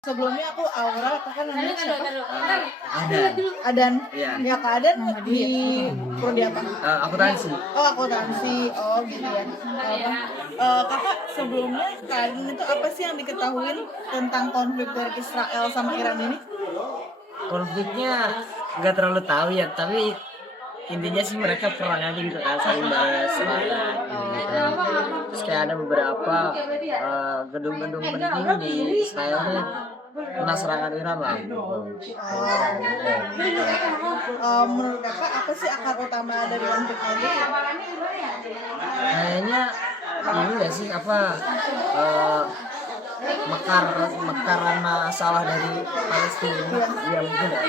Sebelumnya aku Aura, kakak namanya siapa? Ada. Adan. Iya. Ya Kak Adan di prodi apa? Akuntansi. Oh akuntansi. Oh gitu ya. Kakak sebelumnya Kak Adan itu apa sih yang diketahui tentang konflik dari Israel sama Iran ini? Konfliknya nggak terlalu tahu ya, tapi intinya sih mereka perang aja gitu kan, saling balas serangan gitu. Terus kayak ada beberapa gedung-gedung penting di Israel nih kena serangan Iran lah gitu. Menurut kakak apa sih akar utama dari konflik ini? Kayaknya ini nggak sih apa mekar masalah dari Palestina ini. Iya mungkin ya.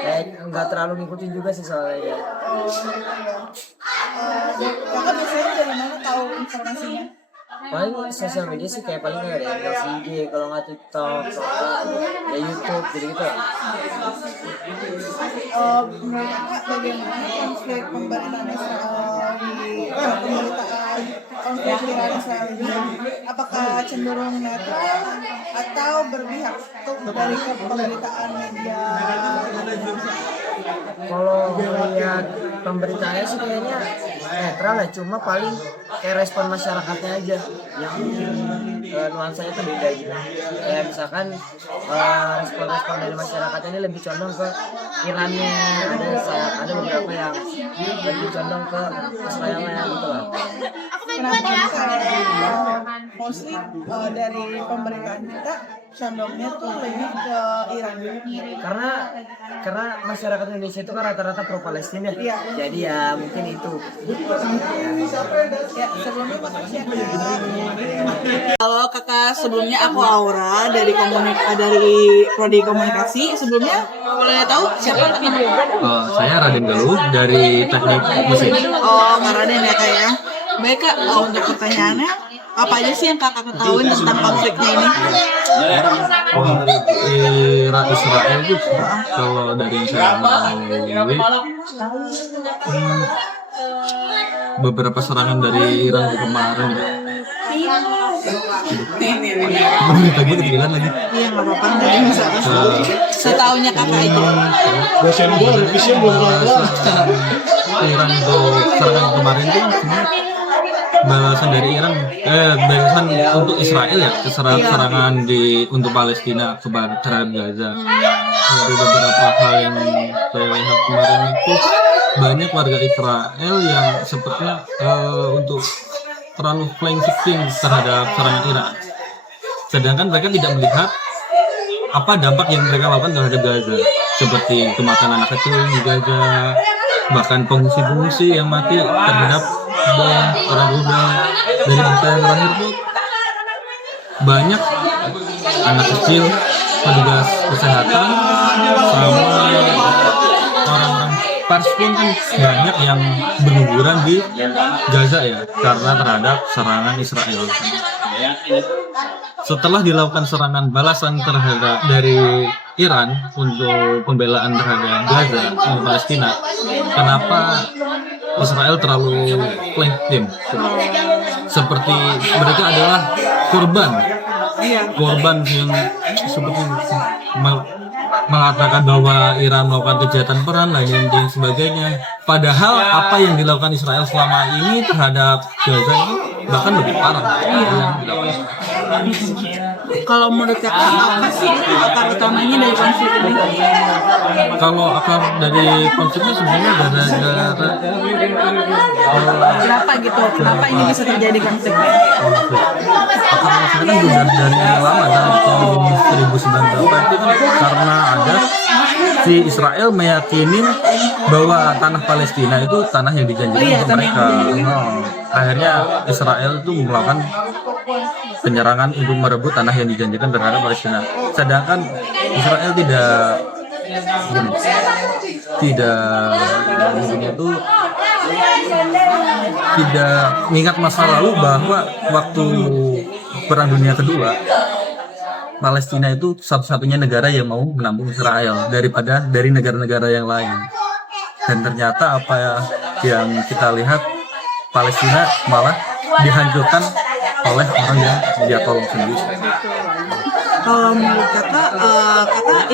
Kayak nggak terlalu ngikutin juga sih soalnya ya. Kakak biasanya dari mana tahu informasinya? Paling sosial media sih kayak paling kayak dari IG, kalau nggak TikTok, ya YouTube gitu-gitu. Menurut kakak bagaimana konflik pemerintahan Israel di pemerintahan konflik Iran Israel ini? Apakah cenderung netral atau berpihak dari pemberitaan media? Kalau lihat pemberitaannya sih kayaknya netral ya, cuma paling kayak respon masyarakatnya aja yang nuansanya tuh beda gitu. Kayak misalkan respon-respon dari masyarakatnya ini lebih condong ke Irannya, ada beberapa yang lebih condong ke Israelnya gitu lah. Kenapa mostly dari pemberitaan kita condongnya tuh lebih ke Iran? Karena masyarakat Indonesia itu kan rata-rata pro Palestina. Iya. Jadi ya mungkin itu. Ya, sebelumnya makasih ya Kak. Halo kakak, sebelumnya aku Aura dari prodi komunikasi. Sebelumnya boleh tahu siapa namanya? Saya Raden Galuh dari Teknik Musik. Oh, Kak Raden ya kak ya. Baik kak, untuk pertanyaannya, apa aja sih yang kakak ketahui tentang konfliknya ini? Iran Israel itu kalau dari yang saya ketahui beberapa serangan dari Iran kemarin. Berita gitu ketinggalan lagi. Iya nggak apa-apa, tadi bisa. Setaunya kakak itu. Iran untuk serangan kemarin itu balasan dari Iran, balasan untuk Israel ya, serangan untuk Palestina terhadap Gaza. Dari beberapa hal yang saya lihat kemarin itu banyak warga Israel yang sepertinya untuk terlalu playing victim terhadap serangan Iran. Sedangkan mereka tidak melihat apa dampak yang mereka lakukan terhadap Gaza, seperti kematian anak kecil di Gaza, bahkan pengungsi-pengungsi yang mati terhadap bom perang rudal. Dari berita yang terakhir tuh banyak anak kecil, petugas kesehatan, sama orang-orang pers pun kan banyak yang berguguran di Gaza ya, karena terhadap serangan Israel. Setelah dilakukan serangan balasan terhadap dari Iran untuk pembelaan terhadap Gaza untuk Palestina, kenapa Israel terlalu playing victim? Seperti mereka adalah korban yang seperti mengatakan bahwa Iran melakukan kejahatan perang dan sebagainya. Padahal apa yang dilakukan Israel selama ini terhadap Gaza itu bahkan lebih parah. Kalau menurut kakak apa sih akar utamanya dari konflik ini? Kalau akar dari konfliknya sebenarnya gara-gara Kenapa gitu? Kenapa ini bisa terjadi konflik? akar konfliknya kan sudah dari lama, dari tahun 1900 itu kan karena ada si Israel meyakini bahwa tanah Palestina itu tanah yang dijanjikan untuk mereka. Akhirnya Israel itu melakukan penyerangan untuk merebut tanah yang dijanjikan terhadap Palestina. Sedangkan Israel tidak mengingat masa lalu bahwa waktu Perang Dunia Kedua, Palestina itu satu-satunya negara yang mau menampung Israel dari negara-negara yang lain. Dan ternyata apa yang kita lihat, Palestina malah dihancurkan oleh orang yang dia tolong sendiri. Kalau menurut kakak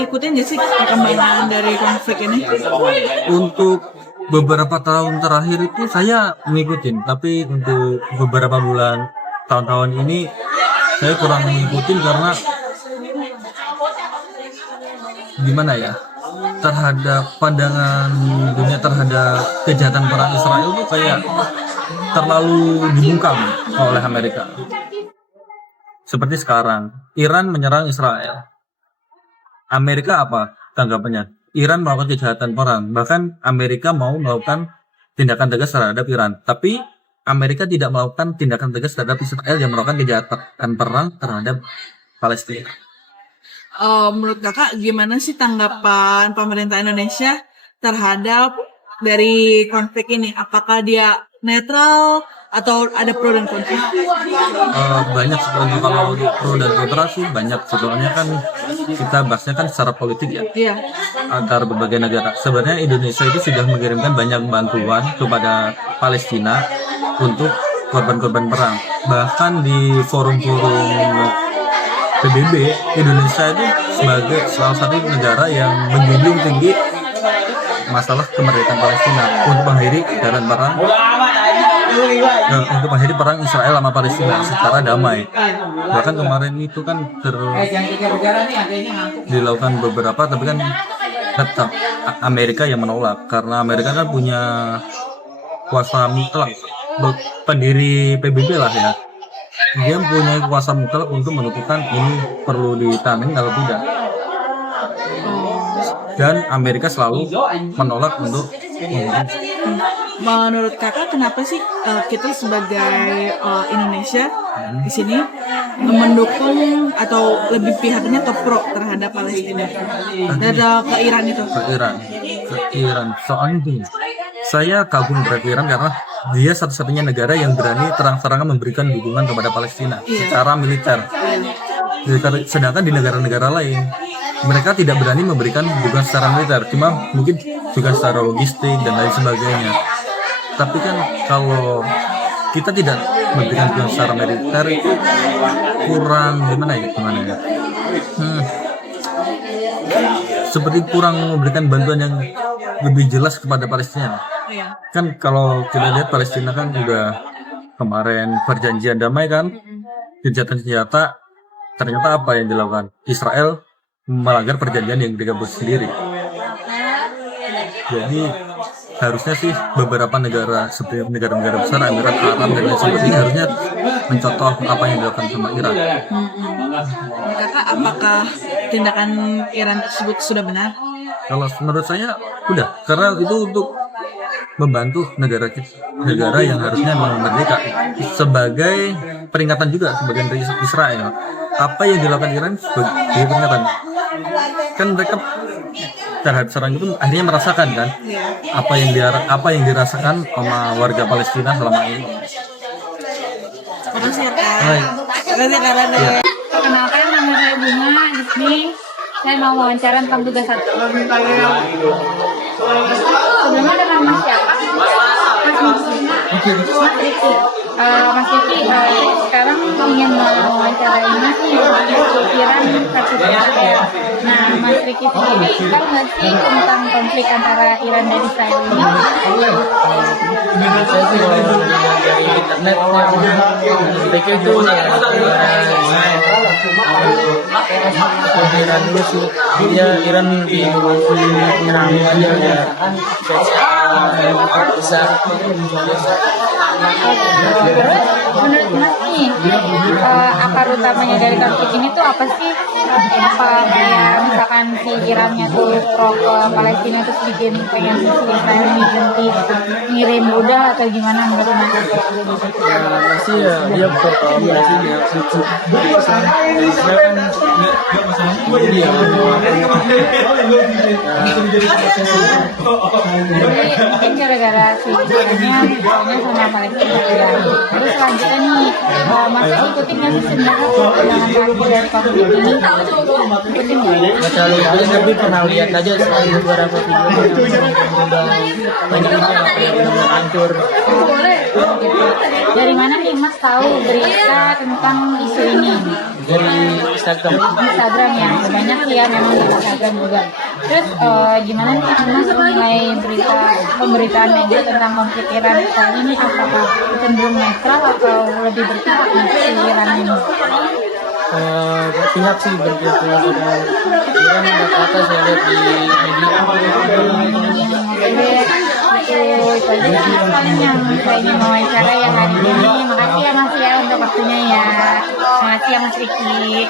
ikutin nggak sih perkembangan dari konflik ini? Untuk beberapa tahun terakhir itu saya ngikutin, tapi untuk beberapa bulan tahun-tahun ini saya kurang ngikutin karena gimana ya, terhadap pandangan dunia terhadap kejahatan perang Israel itu kayak terlalu dibungkam oleh Amerika. Seperti sekarang, Iran menyerang Israel. Amerika apa tanggapannya? Iran melakukan kejahatan perang. Bahkan Amerika mau melakukan tindakan tegas terhadap Iran. Tapi Amerika tidak melakukan tindakan tegas terhadap Israel yang melakukan kejahatan perang terhadap Palestina. Menurut kakak gimana sih tanggapan pemerintah Indonesia terhadap dari konflik ini? Apakah dia netral atau ada pro dan kontra? Banyak sebetulnya, kalau pro dan kontra sih banyak. Sebetulnya kan kita bahasnya kan secara politik ya, Iya. antar berbagai negara. Sebenarnya Indonesia itu sudah mengirimkan banyak bantuan kepada Palestina untuk korban-korban perang. Bahkan di forum-forum PBB, Indonesia itu sebagai salah satu negara yang menjunjung tinggi masalah kemerdekaan Palestina untuk mengakhiri kejahatan perang, untuk mengakhiri perang Israel sama Palestina secara damai. Bahkan kemarin itu kan dilakukan beberapa, tapi kan tetap Amerika yang menolak karena Amerika kan punya kuasa mutlak, pendiri PBB lah ya. Dia punya kuasa mutlak untuk menentukan ini perlu ditangani atau tidak. Dan Amerika selalu menolak untuk Menurut kakak kenapa sih kita sebagai Indonesia di sini mendukung atau lebih pihaknya ke pro terhadap Palestina dan ke Iran itu? ke Iran. Soalnya gini, saya kagum terhadap Iran karena dia satu-satunya negara yang berani terang-terangan memberikan dukungan kepada Palestina secara militer. Sedangkan di negara-negara lain mereka tidak berani memberikan dukungan secara militer, cuma mungkin juga secara logistik dan lain sebagainya. Tapi kan kalau kita tidak memberikan dukungan secara militer itu kurang gimana ya? Seperti kurang memberikan bantuan yang lebih jelas kepada Palestina. Iya. Kan kalau kita lihat Palestina kan juga kemarin perjanjian damai kan, gencatan senjata, ternyata apa yang dilakukan? Israel melanggar perjanjian yang digabung sendiri. Jadi harusnya sih beberapa negara seperti negara-negara besar, Emirat Arab dan lain sebagainya harusnya mencontoh apa yang dilakukan sama Iran. Kakak, apakah tindakan Iran tersebut sudah benar? Kalau menurut saya udah, karena itu untuk membantu negara yang harusnya merdeka, sebagai peringatan juga sebagai dari Israel. Apa yang dilakukan Iran sebagai peringatan, kan mereka terhadap serang itu akhirnya merasakan kan apa yang dirasakan sama warga Palestina selama ini. Terus ya Kak. Terus ya Kak. Perkenalkan, nama saya Bunga. Di sini saya mau wawancara tentang tugas 1. Sebelumnya ada nama siapa? Mas Riki. Mas Riki, sekarang ingin mewawancarai Mas Iran versus Israel. Nah, Mas Riki sendiri tahu nggak sih tentang konflik antara Iran dan Israel ini? Saya sih kalau dari internet pikir itu Iran dulu sih, dia Iran di menyerang aja ya, bisa. Menurut Mas nih, akar utamanya dari konflik ini tuh apa sih? Apa kayak misalkan si Irannya tuh pro ke Palestina terus bikin pengen si Israel ini berhenti ngirim udah atau gimana menurut Mas? Sih ya, dia pro Palestina. Israel kan dia mungkin gara-gara si Israelnya sama Palestina ya. Terus selanjutnya nih, Mas ikutin nggak sih sebenarnya perkembangan terakhir dari konflik ini? Ikutin nggak? Baca paling lebih pernah lihat aja selain beberapa video yang udah banyak yang benar-benar hancur. Gitu. Dari mana nih Mas tahu berita tentang isu ini? Dari Instagram Ya, banyak sih ya memang di Instagram juga. Terus gimana nih Mas menilai pemberitaan media tentang konflik Iran saat ini, apakah cenderung netral atau lebih berpihak di Iran ini? berpihak sih, berpihak pada Iran rata-rata saya lihat di media. Itu aja sih paling yang saya ingin wawancara ya hari ini. Makasih ya Mas ya untuk waktunya ya. Makasih ya Mas Riki.